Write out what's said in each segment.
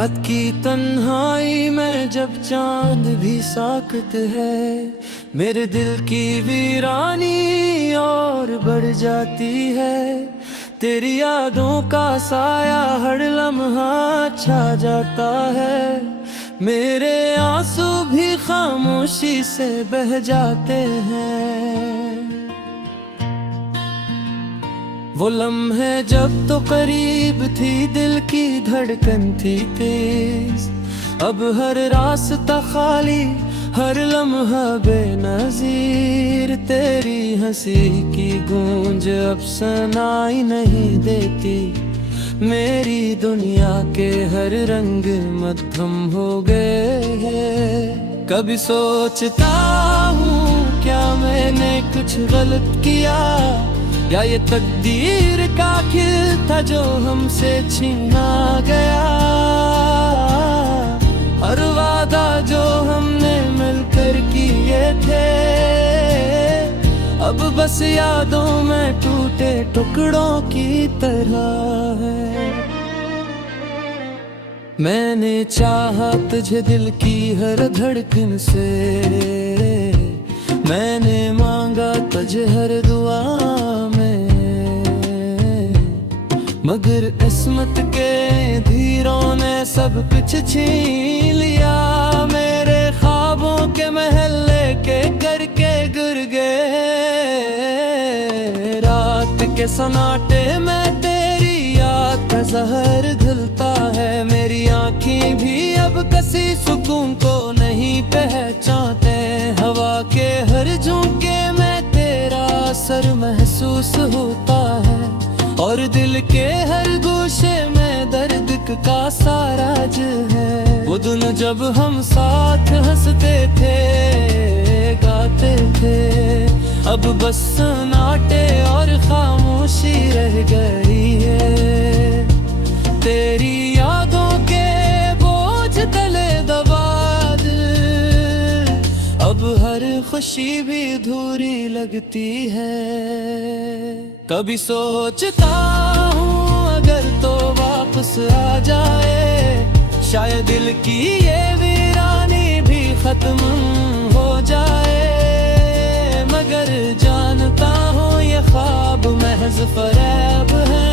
रात की तन्हाई में जब चांद भी साकत है, मेरे दिल की वीरानी और बढ़ जाती है। तेरी यादों का साया हर लम्हा छा जाता है, मेरे आंसू भी खामोशी से बह जाते हैं। वो लम्हे जब तो करीब थी, दिल की धड़कन थी तेज। अब हर रास्ता खाली, हर लम्हा बेनज़ीर। तेरी हंसी की गूंज अब सुनाई नहीं देती, मेरी दुनिया के हर रंग मध्यम हो गए हैं। कभी सोचता हूँ क्या मैंने कुछ गलत किया, या ये तकदीर का खेल था जो हमसे छीना गया। हर वादा जो हमने मिलकर किए थे, अब बस यादों में टूटे टुकड़ों की तरह है। मैंने चाहा तुझे दिल की हर धड़कन से, मैंने मांगा तुझे हर दुआ में, मगर किस्मत के धीरों ने सब कुछ छीन लिया। मेरे ख्वाबों के महल लेके करके गिर गए। रात के सन्नाटे में तेरी याद का जहर घुलता है, मेरी आँखें भी अब किसी सुकून को नहीं पहचानते। हवा के हर झोंके में तेरा असर महसूस होता है, और दिल के हर गोशे में दर्द का साराज है। वो दिन जब हम साथ हंसते थे, गाते थे, अब बस सन्नाटे और खामोशी रह गई है। तेरी यादों के बोझ तले दबा दिल, अब हर खुशी भी अधूरी लगती है। कभी सोचता हूँ अगर तो वापस आ जाए, शायद दिल की ये वीरानी भी खत्म हो जाए। मगर जानता हूँ ये ख्वाब महज फरेब है,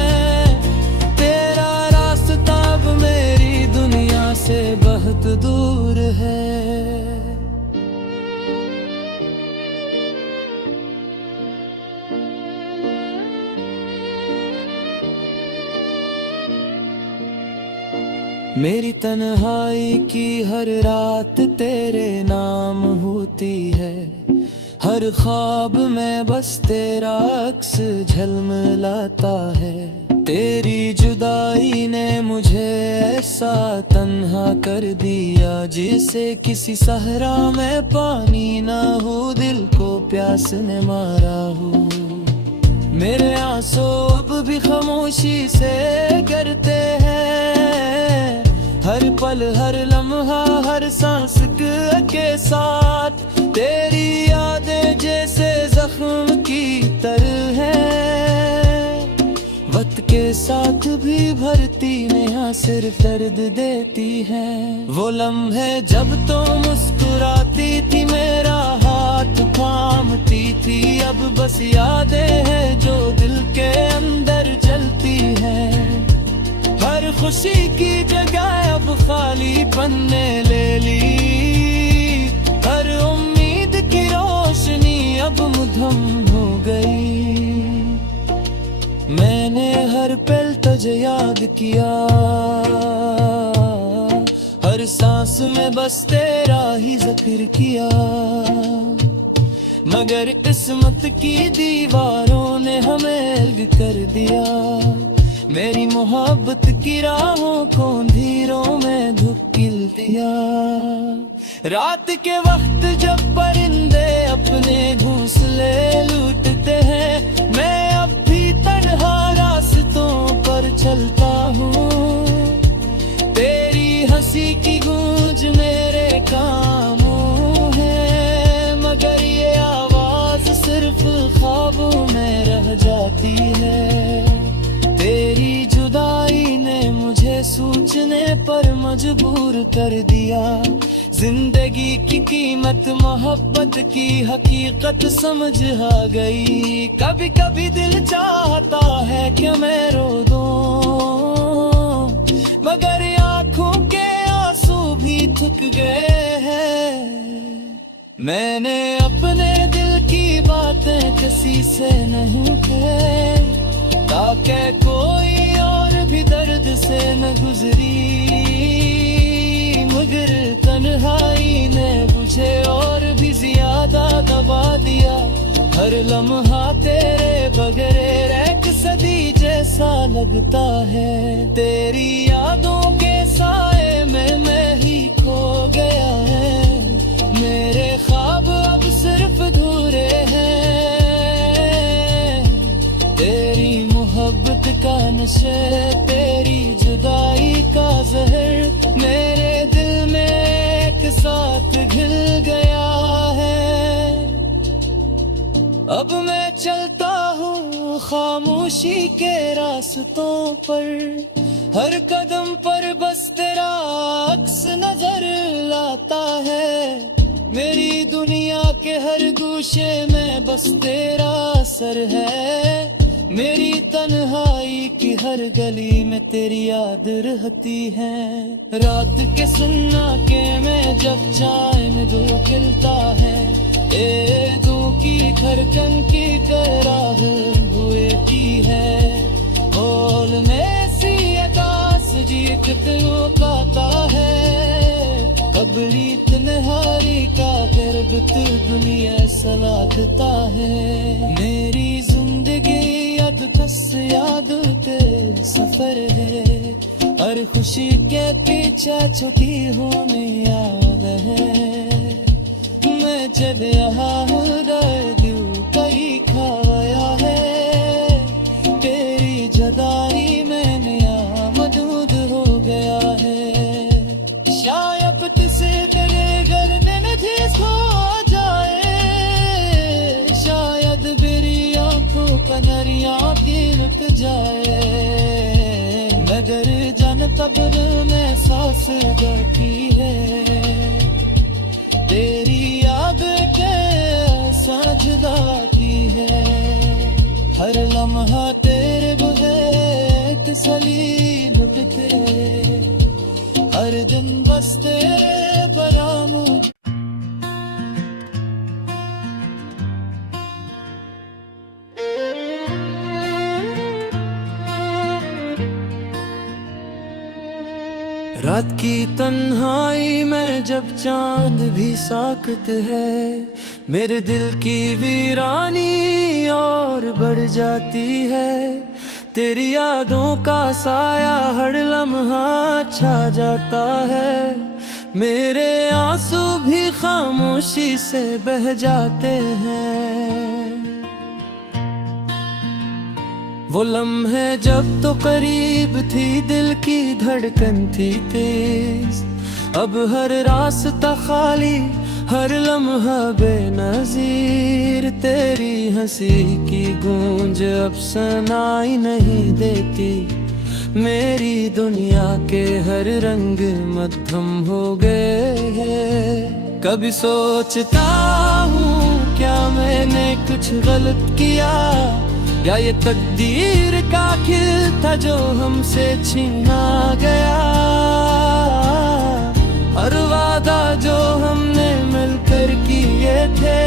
तेरा रास्ता अब मेरी दुनिया से बहुत दूर है। मेरी तन्हाई की हर रात तेरे नाम होती है, हर ख्वाब में बस तेरा अक्स झलमलाता है। तेरी जुदाई ने मुझे ऐसा तन्हा कर दिया, जिसे किसी सहरा में पानी ना हो, दिल को प्यास ने मारा हो। मेरे आंसू अब भी खामोशी से गिरते हैं, हर पल हर लम्हा हर सांस के साथ। तेरी यादें जैसे जख्म की तरह है, वक्त के साथ भी भरती नेहा सिर्फ दर्द देती है। वो लम्हे जब तो मुस्कुराती थी, मेरा हाथ थामती थी, अब बस यादें हैं जो दिल के अंदर जलती हैं। हर खुशी की जगह अब खाली पन्ने ले ली, हर उम्मीद की रोशनी अब मुधम हो गई। मैंने हर पल तुझे याद किया, हर सांस में बस तेरा ही जिक्र किया, मगर किस्मत की दीवारों ने हमें अलग कर दिया। मेरी मोहब्बत की राहों को अंधेरों में धुकिल दिया। रात के वक्त जब परिंदे अपने घोंसले लूटते हैं, मैं अब भी तन्हा रास्तों पर चलता हूँ। तेरी हंसी की गूंज मेरे कानों है, मगर ये आवाज सिर्फ ख्वाबों में रह जाती है। तेरी जुदाई ने मुझे सूचने पर मजबूर कर दिया। जिंदगी की कीमत मोहब्बत की हकीकत समझ आ गई। कभी कभी दिल चाहता है कि मैं रो दूं, मगर आंखों के आंसू भी थक गए हैं। मैंने अपने दिल की बातें किसी से नहीं कही, ताकि कोई और भी दर्द से न गुजरी। मगर तन्हाई ने मुझे और भी ज्यादा दबा दिया। हर लम्हा तेरे बगैर एक सदी जैसा लगता है। तेरी यादों के साए में मैं ही खो गया है। मेरे ख्वाब अब सिर्फ अधूरे हैं। तेरी मोहब्बत का नशे, तेरी जुदाई का जहर मेरे दिल में एक साथ घिल गया है। अब मैं चलता हूँ खामोशी के रास्तों पर, हर कदम पर बस तेरा अक्स नजर लाता है। मेरी दुनिया के हर गोशे में बस तेरा असर है। मेरी तन्हाई की हर गली में तेरी याद रहती है। रात के सन्नाटे में जब चाय में दो खिलता है, दो की खरकन की कराह हुए की है। बोल में सी अदास जी काता है। कबरी तन्हारी का करबत दुनिया सलागता है। मेरी जिंदगी अब बस याद के सफर है। हर खुशी के पीछे छुपी होने याद है। मैं जब यहाँ दिल कहीं खाया है। तेरी जदाई में नया मदूद हो गया है। शायद से तेरे घर में नदी सो जाए, शायद मेरी आंखों का नरिया की रुक जाए। मगर जन तबर में सांस बैठी है। तेरी याद के साजदा की है। हर लम्हा तेरे बगैर तसलील बिके। हर दिन बस तेरे परामू। रात की तन्हाई में जब चांद भी साकत है, मेरे दिल की वीरानी और बढ़ जाती है। तेरी यादों का साया हर लम्हा छा जाता है। मेरे आंसू भी खामोशी से बह जाते हैं। वो लम्हे जब तो करीब थी, दिल की धड़कन थी तेज। अब हर रास्ता खाली, हर लम्हा बेनज़ीर। तेरी हंसी की गूंज अब सुनाई नहीं देती। मेरी दुनिया के हर रंग मध्यम हो गए हैं। कभी सोचता हूँ क्या मैंने कुछ गलत किया, या ये तकदीर का खेल था जो हमसे छीना गया। हर वादा जो हमने मिलकर किए थे,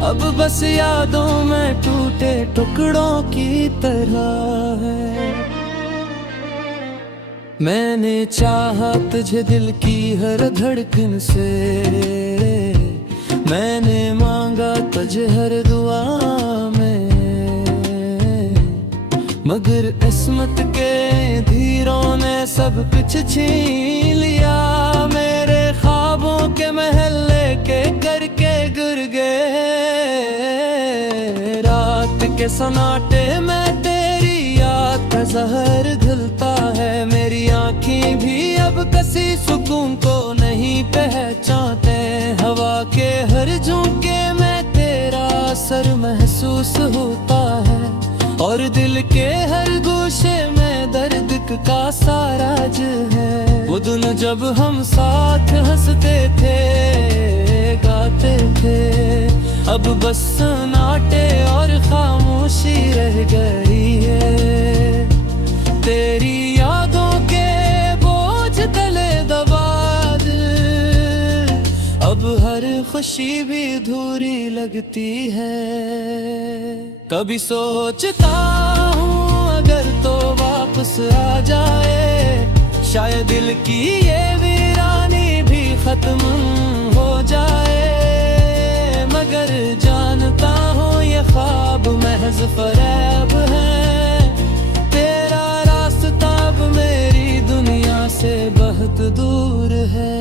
अब बस यादों में टूटे टुकड़ों की तरह है। मैंने चाहा तुझे दिल की हर धड़कन से, मैंने मांगा तुझे हर दुआ में। मगर किस्मत के धीरों ने सब कुछ छीन लिया। मेरे ख्वाबों के महल के करके गिर गए। रात के सन्नाटे में तेरी याद का जहर घुलता है। मेरी आँखें भी अब किसी सुकून को नहीं पहचानते। हवा के हर झोंके में तेरा असर महसूस होता है, और दिल के हर गोशे में दर्द का सारा आज है। वो दिन जब हम साथ हंसते थे, गाते थे, अब बस सन्नाटे और खामोशी रह गई है। तेरी यादों के बोझ तले दबा दिल, अब हर खुशी भी अधूरी लगती है। कभी सोचता हूँ अगर तो वापस आ जाए, शायद दिल की ये वीरानी भी खत्म हो जाए। मगर जानता हूँ ये ख्वाब महज फरेब है, तेरा रास्ता अब मेरी दुनिया से बहुत दूर है।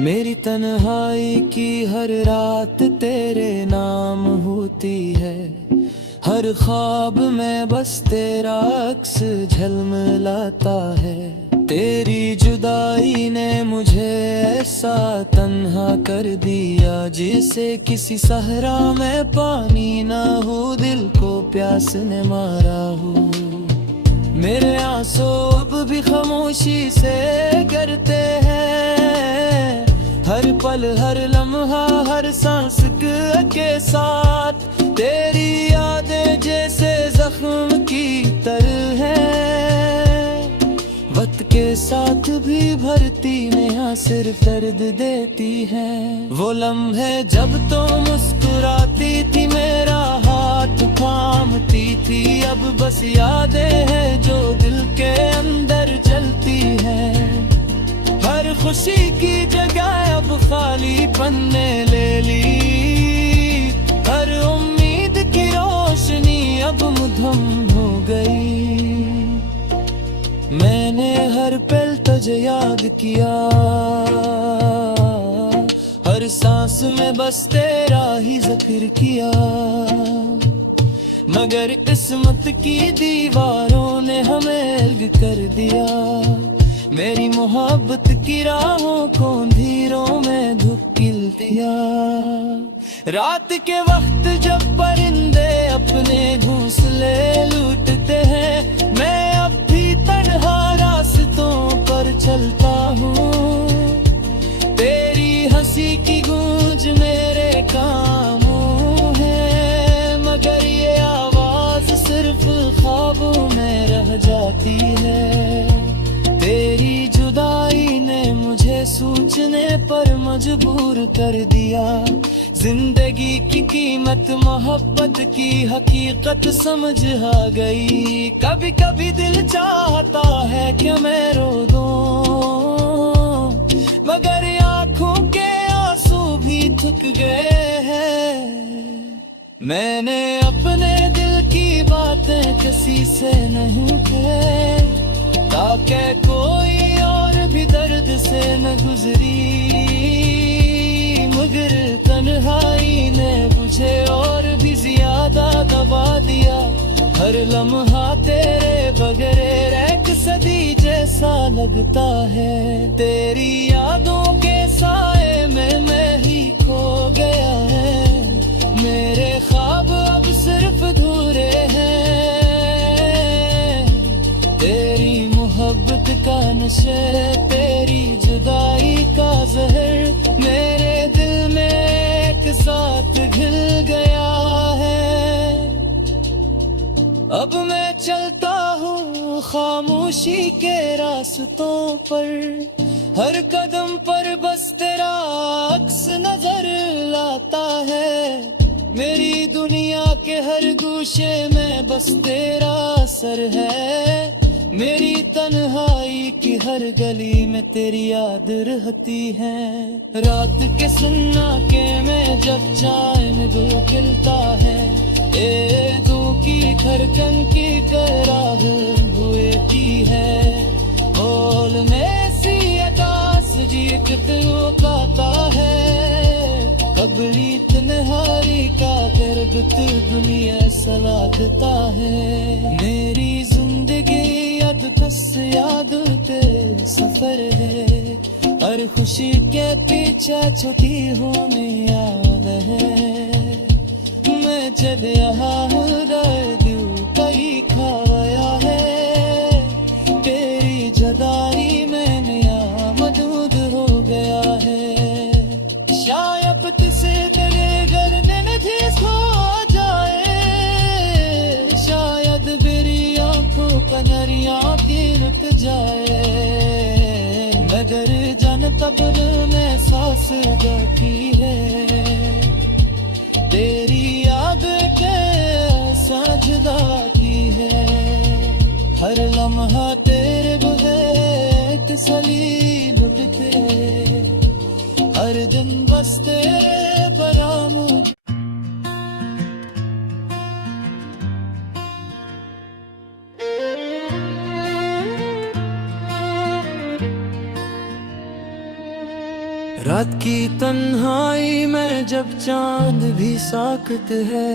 मेरी तन्हाई की हर रात तेरे नाम होती है, हर ख्वाब में बस तेरा अक्स झलमलाता है। तेरी जुदाई ने मुझे ऐसा तन्हा कर दिया, जिसे किसी सहरा में पानी ना हो, दिल को प्यास ने मारा हो। मेरे आंसू अब भी खामोशी से गिरते हैं, हर पल हर लम्हा हर सांस के साथ। तेरी यादें जैसे जख्म की तरह है, वक्त के साथ भी भरती नया सिर दर्द देती है। वो लम्हे जब तो मुस्कुराती थी, मेरा हाथ थामती थी, अब बस यादें हैं जो दिल के अंदर जलती हैं। हर खुशी की जगह अब खाली पन्ने ले ली, हर उम्मीद की रोशनी अब मुधम हो गई। मैंने हर पल तुझे याद किया, हर सांस में बस तेरा ही जिक्र किया। मगर किस्मत की दीवारों ने हमें अलग कर दिया, मेरी मोहब्बत की राहों को अंधेरों में धुकिल दिया। रात के वक्त जब परिंदे अपने घोंसले लूटते हैं, मैं अब भी तन्हा रास्तों पर चलता हूँ। तेरी हंसी की गूंज मेरे कामों है, मगर ये आवाज सिर्फ ख्वाबों में रह जाती है। तेरी जुदाई ने मुझे सोचने पर मजबूर कर दिया, जिंदगी की कीमत मोहब्बत की हकीकत समझ आ गई। कभी कभी दिल चाहता है कि मैं रो दूं, मगर आंखों के आंसू भी थक गए हैं। मैंने अपने दिल की बातें किसी से नहीं कही, ताकि कोई और भी दर्द से न गुजरी। मगर तन्हाई ने मुझे और भी ज्यादा दबा दिया, हर लम्हा तेरे बगैर एक सदी जैसा लगता है। तेरी यादों के साए में मैं ही खो गया है, मेरे ख्वाब अब सिर्फ अधूरे हैं। तेरी मोहब्बत का नशे, तेरी जुदाई का जहर मेरे दिल में एक साथ घिल गया है। अब मैं चलता हूँ खामोशी के रास्तों पर, हर कदम पर बस तेरा अक्स नजर लाता है। मेरी दुनिया के हर गोशे में बस तेरा असर है, मेरी तन्हाई की हर गली में तेरी याद रहती है। रात के सन्नाटे में जब चाय में दो खिलता है, दो की धड़कन की तरह हुए की है। बोल में सी अदास जी कितनों काता है, कबरी तन्हारी का दर्द तू दुनिया सलागता है। मेरी जिंदगी याद बस याद ते सफर है, हर खुशी के पीछे छुपी होने याद है। मैं जब यहाँ दिल कई खाया है, तेरी जदाई में नया मदूद हो गया है। शायद किसे तेरे घर में जिसको आ जाए, शायद मेरी आंखों का नरिया की रुक जाए, मगर जान तब में सांस जाती है। तेरी याद के साजदा की है, हर लम्हा तेरे बगैर तसल्ली लुट के, हर दिन बस तेरे परामू। रात की तन्हाई में जब चांद भी साकत है,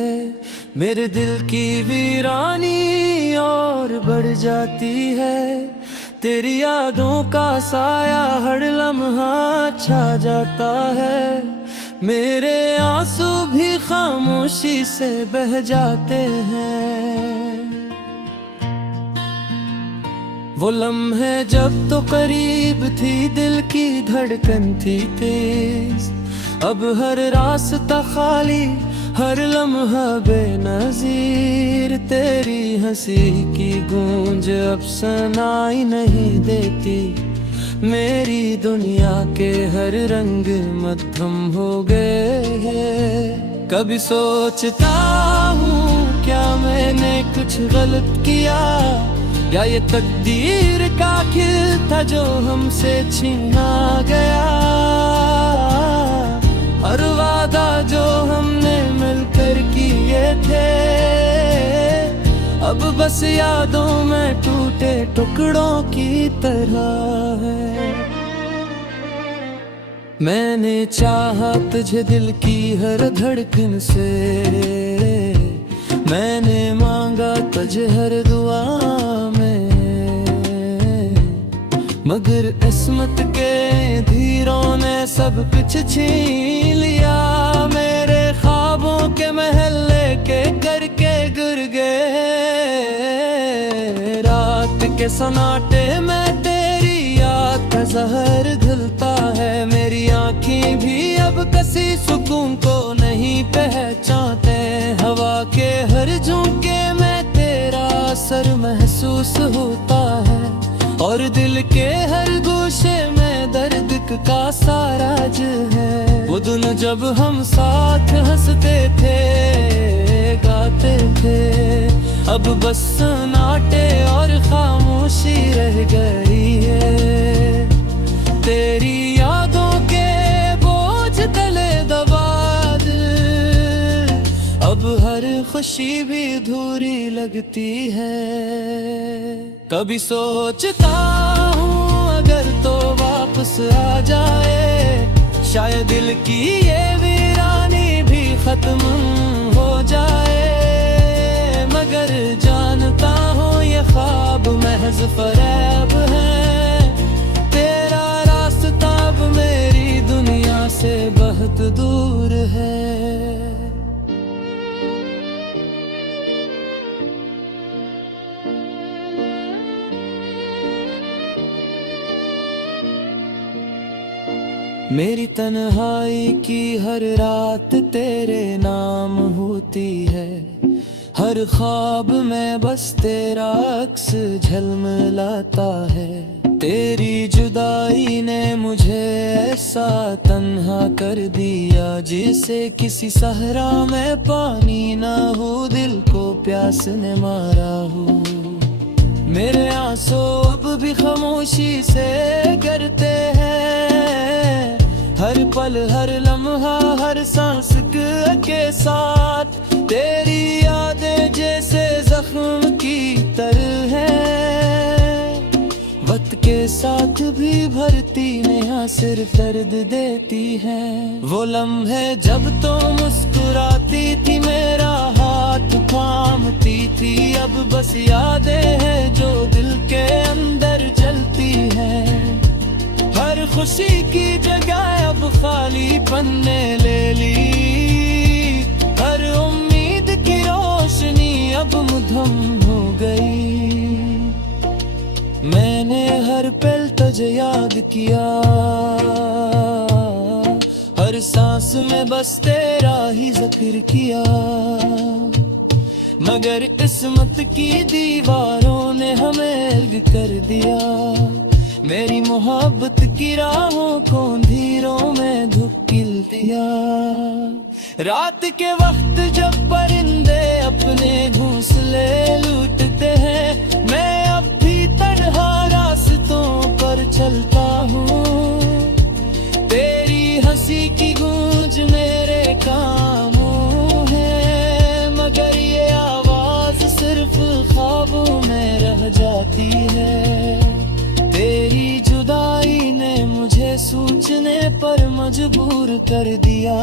मेरे दिल की वीरानी और बढ़ जाती है। तेरी यादों का साया हर लम्हा छा जाता है, मेरे आंसू भी खामोशी से बह जाते हैं। वो लम्हे जब तो करीब थी, दिल की धड़कन थी तेज, अब हर रास्ता खाली, हर लम्हा बेनज़ीर। तेरी हंसी की गूंज अब सुनाई नहीं देती, मेरी दुनिया के हर रंग मध्यम हो गए हैं। कभी सोचता हूँ क्या मैंने कुछ गलत किया, या ये तकदीर का खेल था जो हमसे छीना गया। हर वादा जो हमने मिलकर किए थे, अब बस यादों में टूटे टुकड़ों की तरह है। मैंने चाहा तुझे दिल की हर धड़कन से, मैंने मांगा तुझे हर दुआ में, मगर किस्मत के धीरों ने सब कुछ छीन लिया। मेरे ख्वाबों के महल के करके गिर गए, रात के सन्नाटे में तेरी याद का जहर घुलता है। मेरी आँखें भी अब किसी सुकून को नहीं पहचानते, हवा के हर झोंके में तेरा असर महसूस होता है, और दिल के हर गोशे में दर्द का साराज है। वो दिन जब हम साथ हंसते थे, गाते थे, अब बस सन्नाटे और खामोशी रह गई है। तेरी यादों के बोझ तले दबा दिल, अब हर खुशी भी अधूरी लगती है। कभी सोचता हूँ अगर तो वापस आ जाए, शायद दिल की ये वीरानी भी खत्म हो जाए, मगर जानता हूँ ये ख्वाब महज फरेब है। तेरा रास्ता अब मेरी दुनिया से बहुत दूर है। मेरी तन्हाई की हर रात तेरे नाम होती है, हर ख्वाब में बस तेरा अक्स झलमलाता है। तेरी जुदाई ने मुझे ऐसा तन्हा कर दिया, जिसे किसी सहरा में पानी ना हो, दिल को प्यास ने मारा हो। मेरे आंसू अब भी खामोशी से गिरते हैं, हर पल हर लम्हा हर सांस के साथ। तेरी यादें जैसे जख्म की तरह है, वक्त के साथ भी भरती नेहा सिर्फ दर्द देती है। वो लम्हे जब तो मुस्कुराती थी, मेरा हाथ थामती थी, अब बस यादें हैं जो दिल के अंदर जलती हैं। हर खुशी बचपन ने ले ली, हर उम्मीद की रोशनी अब मुधम हो गई। मैंने हर पल तुझे याद किया, हर सांस में बस तेरा ही जिक्र किया। मगर किस्मत की दीवारों ने हमें अलग कर दिया। मेरी मोहब्बत की राहों को अंधेरों में धुकिल दिया। रात के वक्त जब परिंदे अपने घोंसले लूटते हैं, मैं अब भी तन्हा रास्तों पर चलता हूँ। तेरी हंसी की गूंज मेरे कामों है, मगर ये आवाज सिर्फ ख्वाबों में रह जाती है। तेरी जुदाई ने मुझे सोचने पर मजबूर कर दिया।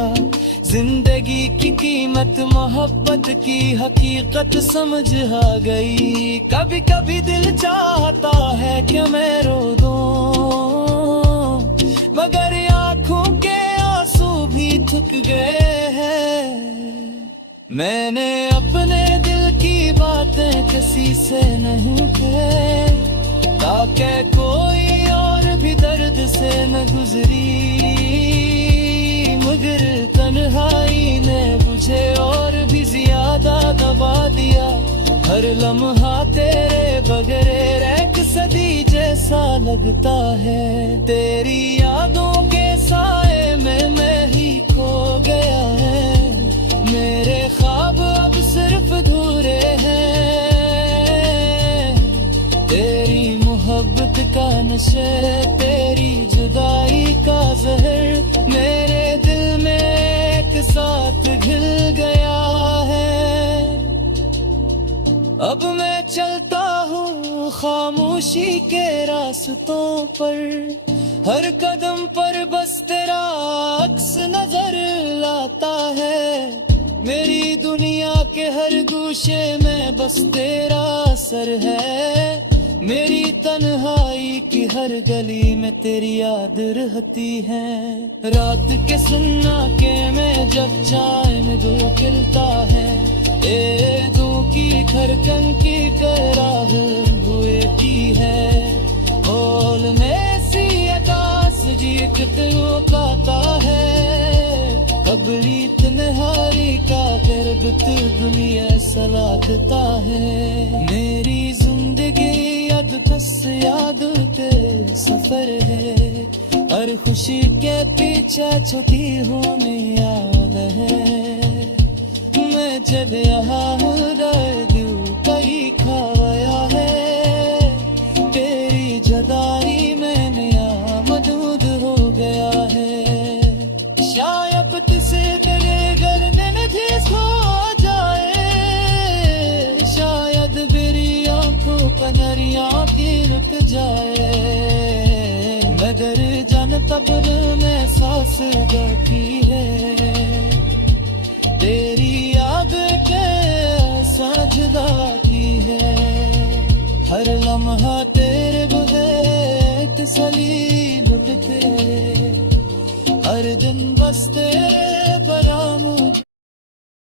जिंदगी की कीमत मोहब्बत की हकीकत समझ आ गई। कभी कभी दिल चाहता है कि मैं रो दूं, मगर आंखों के आंसू भी थक गए हैं। मैंने अपने दिल की बातें किसी से नहीं कही, ताकि कोई और भी दर्द से न गुजरी। मगर तन्हाई ने मुझे और भी ज्यादा दबा दिया। हर लम्हा तेरे बगैर एक सदी जैसा लगता है। तेरी यादों के साए में मैं ही खो गया है। मेरे ख्वाब अब सिर्फ अधूरे हैं। तेरी मोहब्बत का नशे, तेरी जुदाई का जहर मेरे दिल में एक साथ घिल गया है। अब मैं चलता हूँ खामोशी के रास्तों पर, हर कदम पर बस तेरा अक्स नजर लाता है। मेरी दुनिया के हर गोशे में बस तेरा असर है। मेरी तन्हाई की हर गली में तेरी याद रहती है। रात के सन्नाटे में जब चाय में दो खिलता है, दो की खरकन की कराह हुए की है। बोल में सी अदास जी कितनों काता है। कबरी तन्हारी का गर्ब तू दुनिया सलागता है। मेरी जिंदगी बस याद के सफर है। हर खुशी के पीछे छुटी होने याद है। मैं जब यहाँ हूँ दिल कहीं खाया है। तेरी जुदाई में नया मदूद हो गया है। शायद तुझसे तेरे घर में नदी खो जाए, शायद मेरी आंखों पर नरिया की रुक जाए। मगर जान तब में सांस बैठी है। तेरी याद के साथ जुदा की है। हर लम्हा